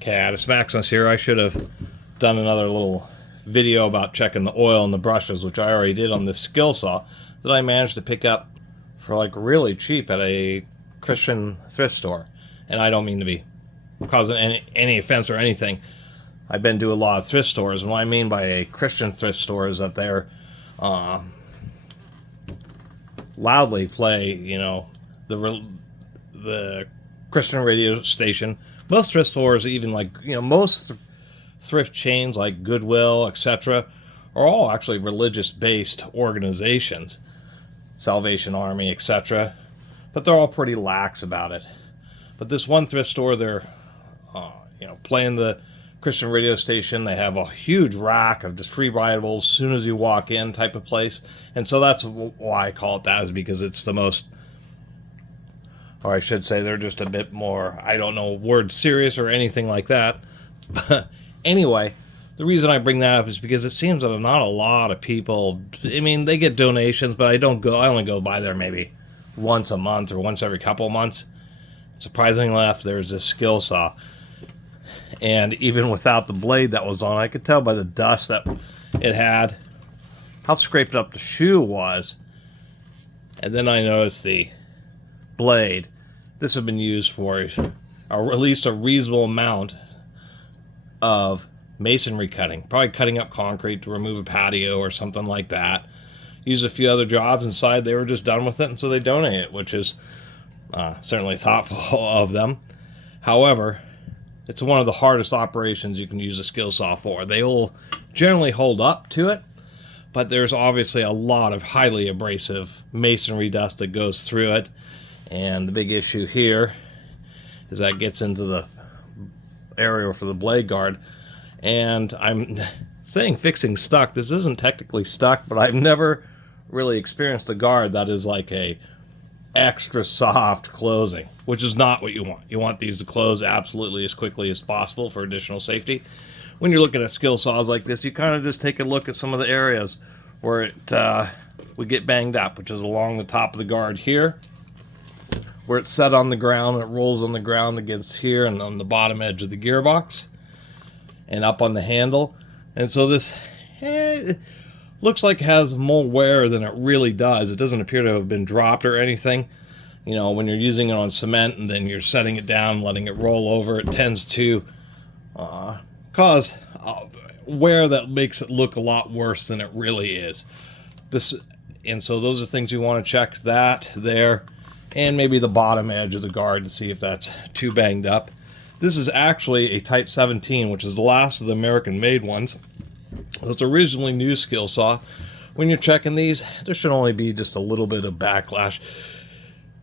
Catus, Maximus here. I should have done another little video about checking the oil and the brushes, which I already did on this SkilSaw that I managed to pick up for like really cheap at a Christian thrift store. And I don't mean to be causing any offense or anything. I've been to a lot of thrift stores, and what I mean by a Christian thrift store is that they're loudly play, you know, the Christian radio station. Most thrift stores, even like, you know, most thrift chains like Goodwill, etc., are all actually religious-based organizations, Salvation Army, etc., but they're all pretty lax about it. But this one thrift store, they're, you know, playing the Christian radio station. They have a huge rack of just free Bibles as soon as you walk in type of place. And so that's why I call it that, is because it's the most, or I should say they're just a bit more, I don't know, word serious or anything like that. But anyway, the reason I bring that up is because it seems that not a lot of people, I mean, they get donations, but I only go by there maybe once a month or once every couple of months. Surprisingly enough, there's this SkilSaw. And even without the blade that was on, I could tell by the dust that it had how scraped up the shoe was. And then I noticed the blade. This had been used for at least a reasonable amount of masonry cutting. Probably cutting up concrete to remove a patio or something like that. Used a few other jobs inside. They were just done with it, and so they donated it, which is certainly thoughtful of them. However, it's one of the hardest operations you can use a SkilSaw for. They will generally hold up to it, but there's obviously a lot of highly abrasive masonry dust that goes through it. And the big issue here is that it gets into the area for the blade guard. And I'm saying fixing stuck. This isn't technically stuck, but I've never really experienced a guard that is like a extra soft closing, which is not what you want. You want these to close absolutely as quickly as possible for additional safety. When you're looking at SkilSaws like this, you kind of just take a look at some of the areas where it would get banged up, which is along the top of the guard here, where it's set on the ground. It rolls on the ground against here and on the bottom edge of the gearbox and up on the handle. And so this looks like it has more wear than it really does. It doesn't appear to have been dropped or anything. You know, when you're using it on cement and then you're setting it down, letting it roll over, it tends to cause wear that makes it look a lot worse than it really is. And so those are things you want to check, that there, and maybe the bottom edge of the guard to see if that's too banged up. This is actually a Type 17, which is the last of the American-made ones. It's originally new SkilSaw. When you're checking these, there should only be just a little bit of backlash.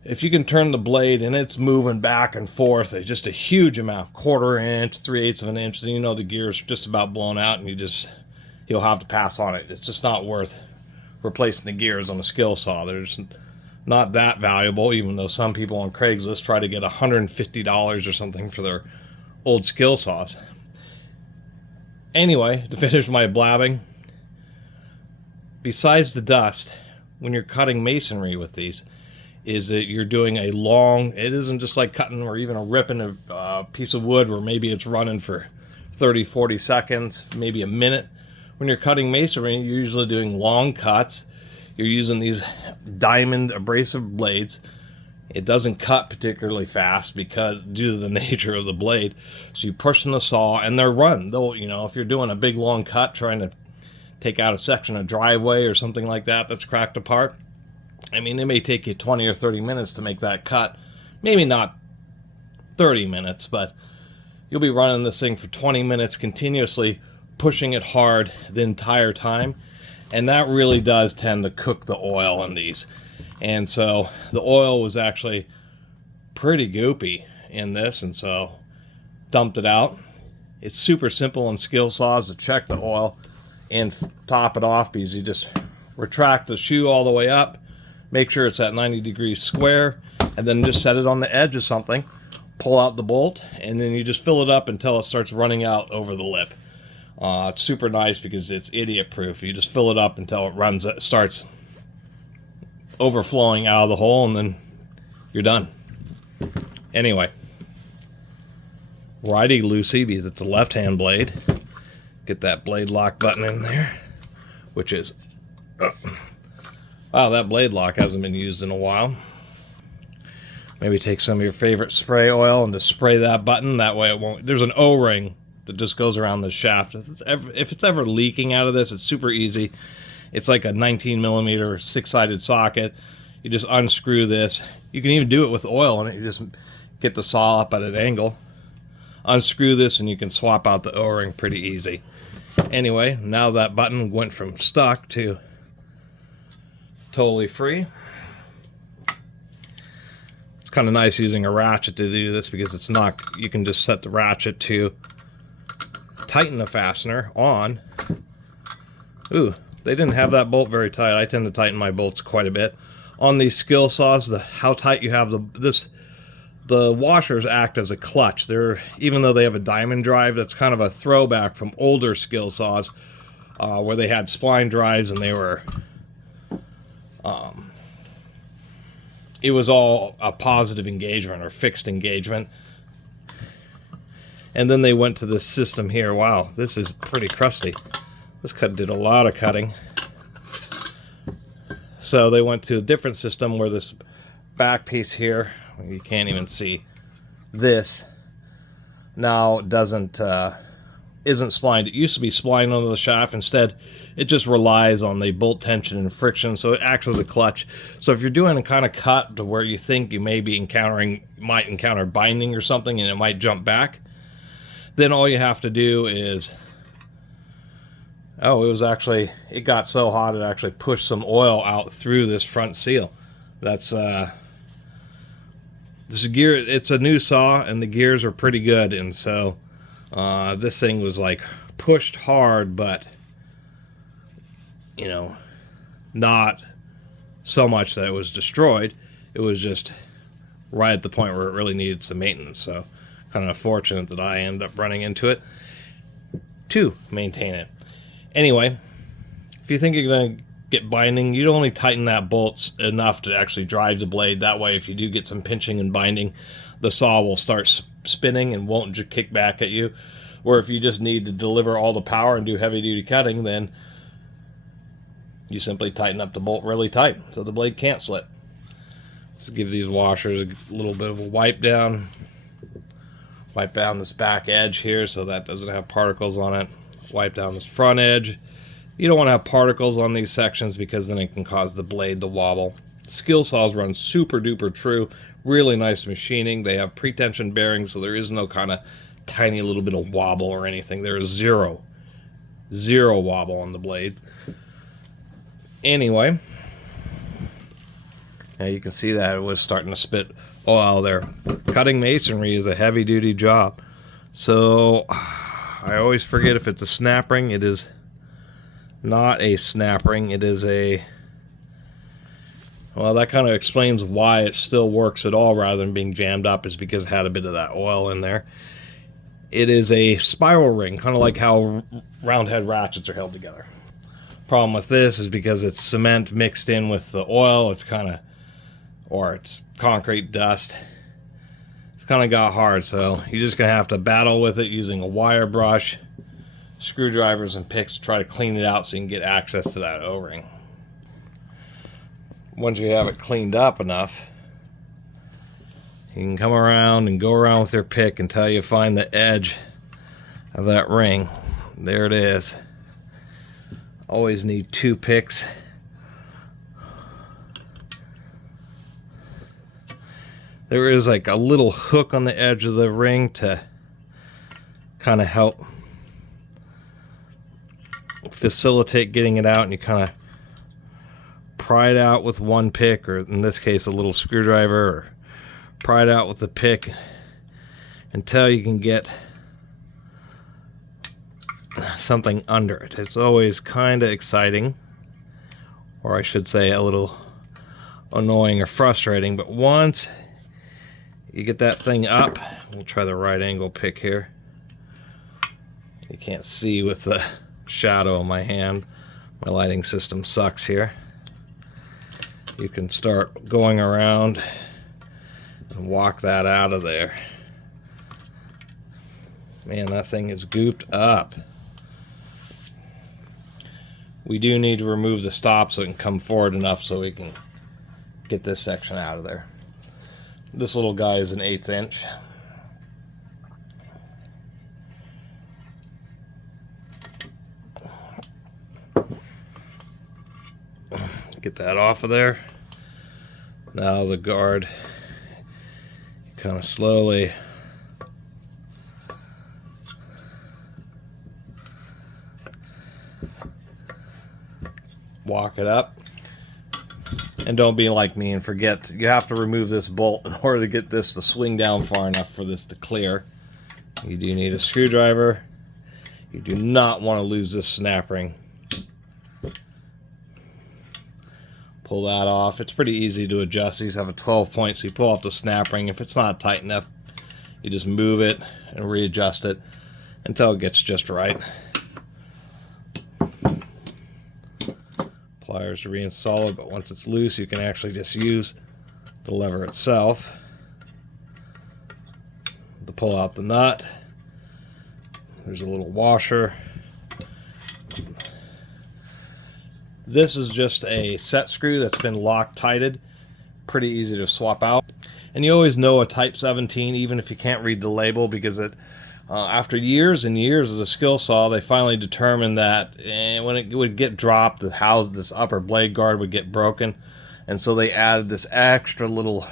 If you can turn the blade and it's moving back and forth, it's just a huge amount, 1/4 inch, 3/8 of an inch, then you know the gear's just about blown out, and you'll have to pass on it. It's just not worth replacing the gears on a SkilSaw. There's not that valuable, even though some people on Craigslist try to get $150 or something for their old SkilSaws. Anyway, to finish my blabbing, besides the dust, when you're cutting masonry with these, is that you're doing a long, it isn't just like cutting or even ripping a piece of wood where maybe it's running for 30, 40 seconds, maybe a minute. When you're cutting masonry, you're usually doing long cuts. You're using these diamond abrasive blades. It doesn't cut particularly fast because due to the nature of the blade. So you push in the saw and they're run. Though, you know, if you're doing a big long cut trying to take out a section of driveway or something like that that's cracked apart, I mean, it may take you 20 or 30 minutes to make that cut. Maybe not 30 minutes, but you'll be running this thing for 20 minutes continuously, pushing it hard the entire time. And that really does tend to cook the oil in these. And so the oil was actually pretty goopy in this, and so dumped it out. It's super simple in SkilSaws to check the oil and top it off, because you just retract the shoe all the way up, make sure it's at 90 degrees square, and then just set it on the edge of something, pull out the bolt, and then you just fill it up until it starts running out over the lip. It's super nice because it's idiot proof. You just fill it up until it starts overflowing out of the hole, and then you're done. Anyway, righty-loosey because it's a left-hand blade. Get that blade lock button in there, which is... wow, that blade lock hasn't been used in a while. Maybe take some of your favorite spray oil and just spray that button. That way it won't... There's an O-ring that just goes around the shaft. If it's ever leaking out of this, it's super easy. It's like a 19mm 6-sided socket. You just unscrew this. You can even do it with oil in it. You just get the saw up at an angle, unscrew this, and you can swap out the O-ring pretty easy. Anyway, now that button went from stuck to totally free. It's kind of nice using a ratchet to do this because it's not... You can just set the ratchet to tighten the fastener on. Ooh, they didn't have that bolt very tight. I tend to tighten my bolts quite a bit. On these SkilSaws, how tight you have the washers act as a clutch. They're, even though they have a diamond drive, that's kind of a throwback from older SkilSaws, where they had spline drives and they were, it was all a positive engagement or fixed engagement. And then they went to this system here. Wow, this is pretty crusty. This did a lot of cutting. So they went to a different system where this back piece here, you can't even see this, now isn't splined. It used to be splined onto the shaft. Instead, it just relies on the bolt tension and friction, so it acts as a clutch. So if you're doing a kind of cut to where you think you may be might encounter binding or something and it might jump back, then all you have to do is... Oh, it got so hot it actually pushed some oil out through this front seal. That's, this gear, it's a new saw and the gears are pretty good, and so this thing was like pushed hard, but, you know, not so much that it was destroyed. It was just right at the point where it really needed some maintenance, so kind of fortunate that I ended up running into it to maintain it. Anyway, if you think you're going to get binding, you'd only tighten that bolt enough to actually drive the blade. That way, if you do get some pinching and binding, the saw will start spinning and won't just kick back at you. Or if you just need to deliver all the power and do heavy-duty cutting, then you simply tighten up the bolt really tight so the blade can't slip. Let's give these washers a little bit of a wipe down. Wipe down this back edge here so that doesn't have particles on it. Wipe down this front edge. You don't want to have particles on these sections because then it can cause the blade to wobble. SkilSaws run super duper true. Really nice machining. They have pre-tension bearings, so there is no kind of tiny little bit of wobble or anything. There is zero wobble on the blade. Anyway, now you can see that it was starting to spit oil there. Cutting masonry is a heavy duty job. So I always forget if it's a snap ring. It is not a snap ring. It is a... Well, that kind of explains why it still works at all rather than being jammed up, is because it had a bit of that oil in there. It is a spiral ring, kind of like how round head ratchets are held together. Problem with this is because it's cement mixed in with the oil, it's kind of... or it's concrete dust. It's kind of got hard, so you're just going to have to battle with it using a wire brush, screwdrivers, and picks to try to clean it out so you can get access to that O-ring. Once you have it cleaned up enough, you can come around and go around with your pick until you find the edge of that ring. There it is. Always need 2 picks. There is like a little hook on the edge of the ring to kind of help facilitate getting it out, and you kind of pry it out with 1 pick, or in this case a little screwdriver, or pry it out with the pick until you can get something under it. It's always kind of exciting, or I should say a little annoying or frustrating, but once you get that thing up, we'll try the right angle pick here. You can't see with the shadow of my hand. My lighting system sucks here. You can start going around and walk that out of there. Man, that thing is gooped up. We do need to remove the stop so it can come forward enough so we can get this section out of there. This little guy is an 1/8 inch. Get that off of there. Now the guard, kind of slowly walk it up. And don't be like me and forget, you have to remove this bolt in order to get this to swing down far enough for this to clear. You do need a screwdriver. You do not want to lose this snap ring. Pull that off. It's pretty easy to adjust. These have a 12 point, so you pull off the snap ring. If it's not tight enough, you just move it and readjust it until it gets just right. Pliers to reinstall it, but once it's loose, you can actually just use the lever itself to pull out the nut. There's a little washer. This is just a set screw that's been lock-tighted. Pretty easy to swap out. And you always know a Type 17, even if you can't read the label, because it, after years and years of the SkilSaw, they finally determined that when it would get dropped, this upper blade guard would get broken. And so they added this extra little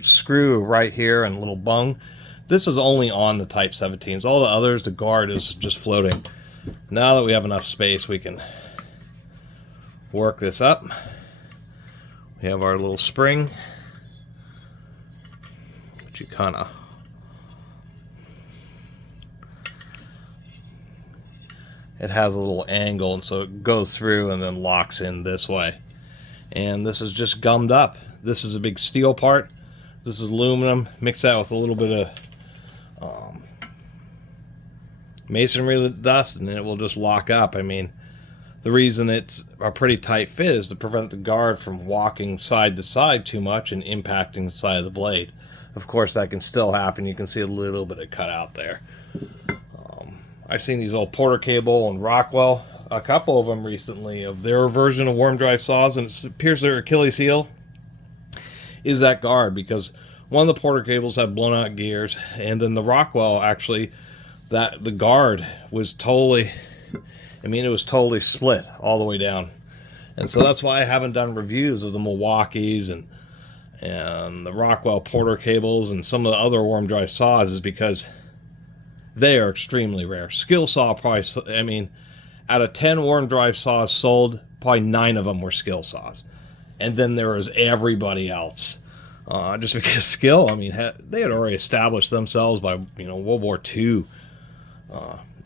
screw right here and a little bung. This is only on the Type 17s. All the others, the guard is just floating. Now that we have enough space, we can work this up. We have our little spring, which you kind of it has a little angle, and so it goes through and then locks in this way. And this is just gummed up. This is a big steel part. This is aluminum. Mix that with a little bit of masonry dust, and it will just lock up. I mean, the reason it's a pretty tight fit is to prevent the guard from walking side to side too much and impacting the side of the blade. Of course, that can still happen. You can see a little bit of cut out there. I've seen these old Porter Cable and Rockwell, a couple of them recently, of their version of warm drive saws, and it appears their Achilles heel is that guard, because one of the Porter Cables had blown out gears, and then the Rockwell, actually, the guard was totally, I mean, it was totally split all the way down. And so that's why I haven't done reviews of the Milwaukees and the Rockwell Porter Cables and some of the other warm dry saws, is because they are extremely rare. SkilSaw probably, I mean, out of 10 warm drive saws sold, probably 9 of them were SkilSaws. And then there was everybody else. Just because Skill, I mean, they had already established themselves by, World War II.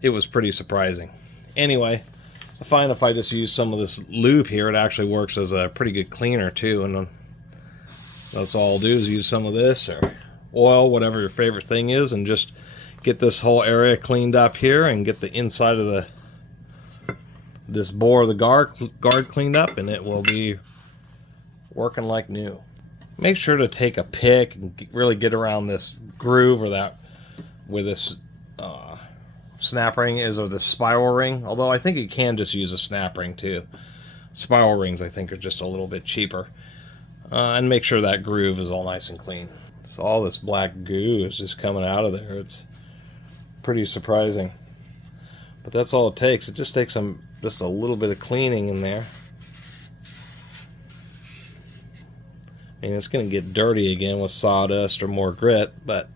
It was pretty surprising. Anyway, I find if I just use some of this lube here, it actually works as a pretty good cleaner too. And that's all I'll do is use some of this or oil, whatever your favorite thing is, and just get this whole area cleaned up here and get the inside of this bore of the guard cleaned up, and it will be working like new. Make sure to take a pick and really get around this groove, or that where this snap ring is, or the spiral ring. Although I think you can just use a snap ring too. Spiral rings, I think, are just a little bit cheaper. And make sure that groove is all nice and clean. So all this black goo is just coming out of there. It's pretty surprising. But that's all it takes. It just takes just a little bit of cleaning in there. I mean, it's going to get dirty again with sawdust or more grit, but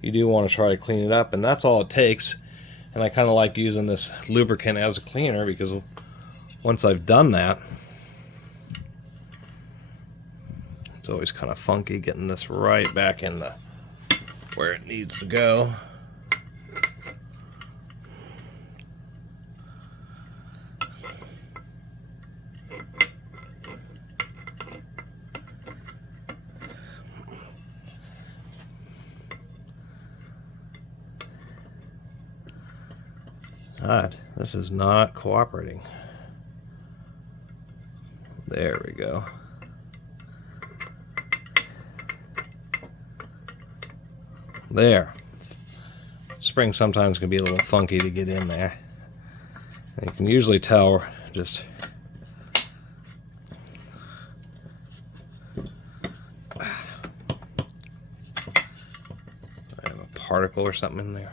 you do want to try to clean it up, and that's all it takes. And I kind of like using this lubricant as a cleaner, because once I've done that, it's always kind of funky getting this right back in where it needs to go. God, this is not cooperating. There we go. There. Spring sometimes can be a little funky to get in there. And you can usually tell just I have a particle or something in there.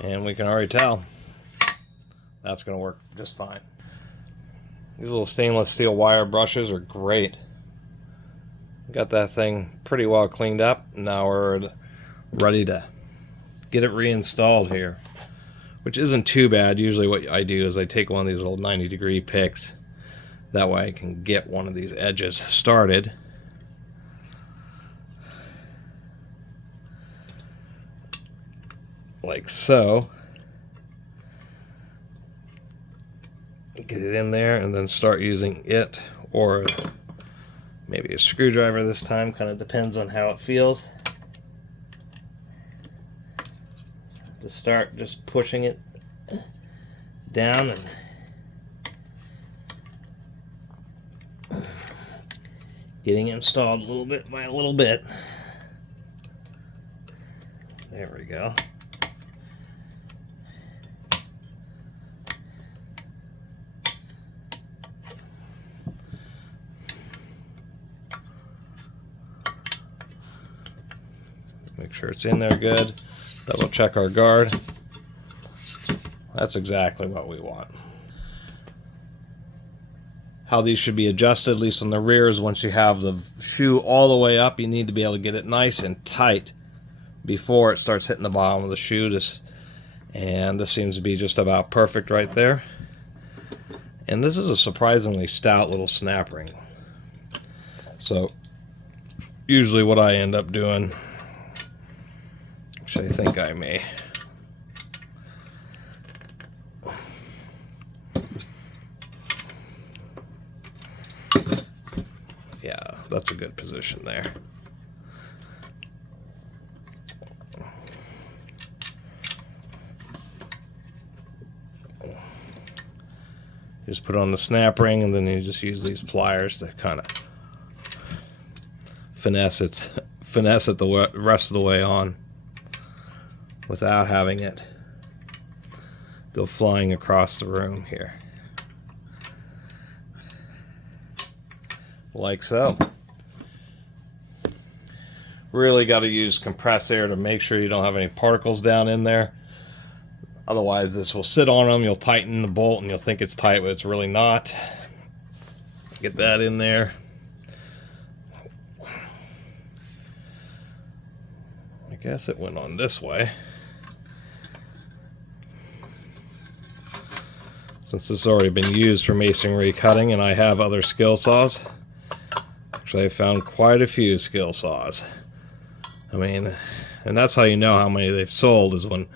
And we can already tell that's going to work just fine. These little stainless steel wire brushes are great. Got that thing pretty well cleaned up. Now we're ready to get it reinstalled here, which isn't too bad. Usually what I do is I take one of these little 90-degree picks. That way I can get one of these edges started. Like so. Get it in there and then start using it, or maybe a screwdriver this time, kind of depends on how it feels. To start just pushing it down and getting it installed a little bit by a little bit. There we go. Make sure it's in there good. Double check our guard. That's exactly what we want. How these should be adjusted, at least on the rear, is once you have the shoe all the way up, you need to be able to get it nice and tight before it starts hitting the bottom of the shoe. And this seems to be just about perfect right there. And this is a surprisingly stout little snap ring. So usually what I end up doing, which I think I may, yeah, that's a good position there. Just put on the snap ring, and then you just use these pliers to kind of finesse it the rest of the way on, without having it go flying across the room here. Like so. Really got to use compressed air to make sure you don't have any particles down in there. Otherwise this will sit on them, you'll tighten the bolt and you'll think it's tight, but it's really not. Get that in there. I guess it went on this way. Since this has already been used for masonry cutting and I have other SkilSaws. Actually, I found quite a few SkilSaws. I mean, and that's how you know how many they've sold, is when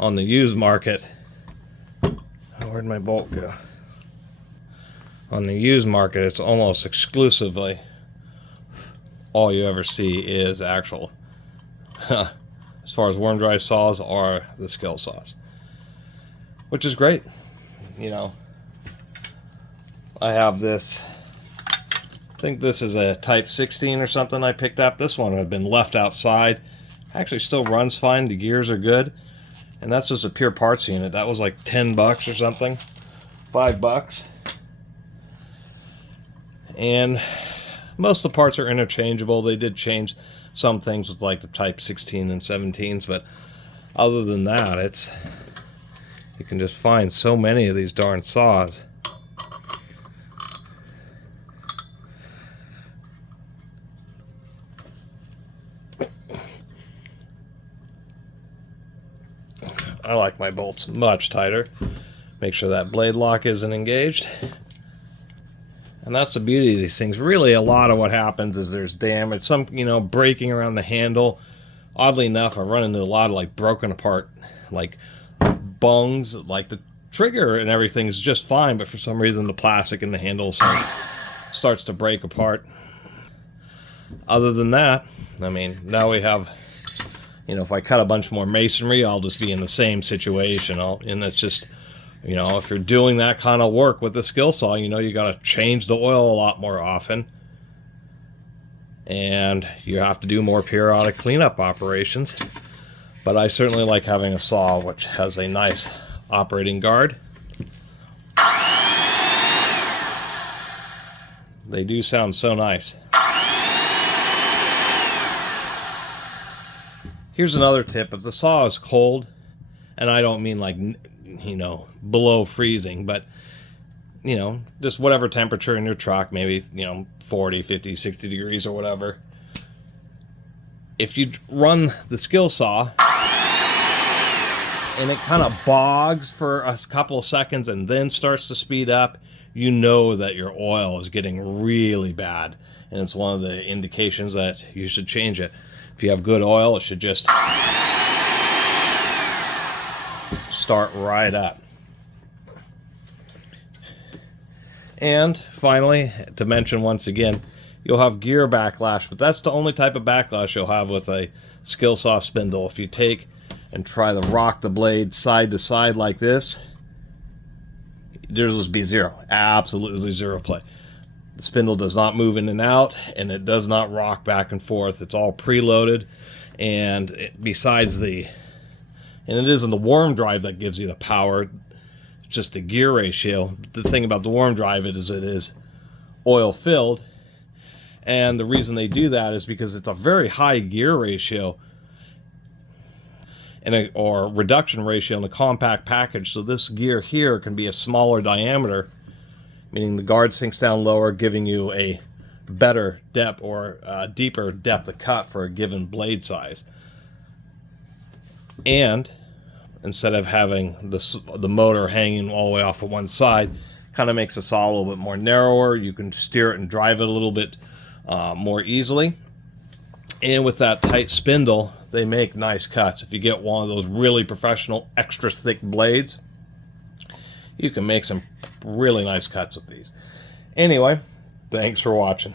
on the used market. Oh, where'd my bolt go? On the used market, it's almost exclusively all you ever see is actual, as far as worm dry saws, are the SkilSaws, which is great. You know, I have this, I think this is a type 16 or something I picked up. This one had been left outside. Actually still runs fine, the gears are good. And that's just a pure parts unit. That was like 10 bucks or something. $5. And most of the parts are interchangeable. They did change some things with like the type 16 and 17s, but other than that, it's, you can just find so many of these darn saws. I like my bolts much tighter. Make sure that blade lock isn't engaged. And that's the beauty of these things. Really, a lot of what happens is there's damage, some, you know, breaking around the handle. Oddly enough, I run into a lot of like broken apart, like bungs, like the trigger and everything is just fine, but for some reason the plastic in the handle starts to break apart. Other than that, I mean, now we have, you know, if I cut a bunch more masonry, I'll just be in the same situation. And it's just, you know, if you're doing that kind of work with the SkilSaw, you know, you got to change the oil a lot more often. And you have to do more periodic cleanup operations. But I certainly like having a saw which has a nice operating guard. They do sound so nice. Here's another tip. If the saw is cold, and I don't mean like, you know, below freezing, but, you know, just whatever temperature in your truck, maybe, you know, 40, 50, 60 degrees or whatever. If you run the SkilSaw and it kind of bogs for a couple of seconds and then starts to speed up, you know that your oil is getting really bad. And it's one of the indications that you should change it. If you have good oil, it should just start right up. And finally, to mention once again, you'll have gear backlash, but that's the only type of backlash you'll have with a SkilSaw spindle. If you take and try to rock the blade side to side like this, there'll just be zero, absolutely zero play. The spindle does not move in and out, and it does not rock back and forth. It's all preloaded, and besides and it isn't the warm drive that gives you the power, it's just the gear ratio. The thing about the warm drive is it is oil filled, and the reason they do that is because it's a very high gear ratio or reduction ratio in a compact package. So this gear here can be a smaller diameter, meaning the guard sinks down lower, giving you a better depth or deeper depth of cut for a given blade size. And instead of having the motor hanging all the way off of one side, kind of makes the saw a little bit more narrower. You can steer it and drive it a little bit more easily. And with that tight spindle, they make nice cuts. If you get one of those really professional extra thick blades, you can make some really nice cuts with these. Anyway, thanks for watching.